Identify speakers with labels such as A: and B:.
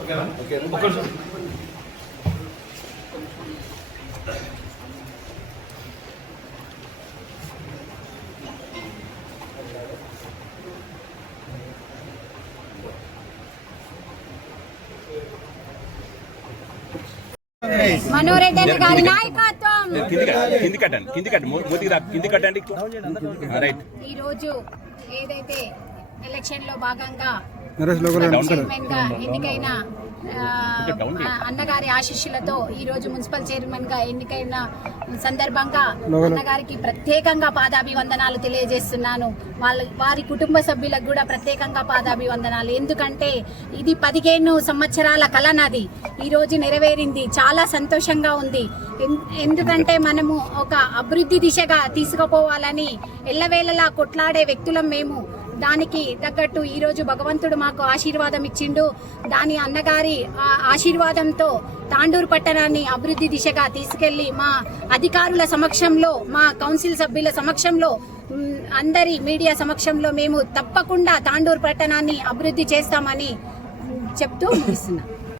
A: Okay okay Mano Reddy అన్న గారి నాయకత్వం.
B: కింది కట్టండి కట్టండి. కట్టండి రైట్.
A: ఈ రోజు ఏదైతే ఎలక్షన్లో భాగంగా చైర్మన్గా ఎన్నికైన అన్నగారి ఆశీస్సులతో ఈ రోజు మున్సిపల్ చైర్మన్గా ఎన్నికైన సందర్భంగా అన్నగారికి ప్రత్యేకంగా పాదాభివందనాలు తెలియజేస్తున్నాను. వాళ్ళ వారి కుటుంబ సభ్యులకు కూడా ప్రత్యేకంగా పాదాభివందనాలు. ఎందుకంటే ఇది పదిహేను సంవత్సరాల కళ నాది. ఈ రోజు నెరవేరింది. చాలా సంతోషంగా ఉంది. ఎందుకంటే మనము ఒక అభివృద్ధి దిశగా తీసుకుపోవాలని ఎల్లవేళలా కొట్లాడే వ్యక్తులం మేము. దానికి తగ్గట్టు ఈరోజు భగవంతుడు మాకు ఆశీర్వాదం ఇచ్చిండు. దాని అన్నగారి ఆశీర్వాదంతో తాండూరు పట్టణాన్ని అభివృద్ధి దిశగా తీసుకెళ్ళి మా అధికారుల సమక్షంలో మా కౌన్సిల్ సభ్యుల సమక్షంలో అందరి మీడియా సమక్షంలో మేము తప్పకుండా తాండూరు పట్టణాన్ని అభివృద్ధి చేస్తామని చెప్తూ ముగిస్తున్నాం.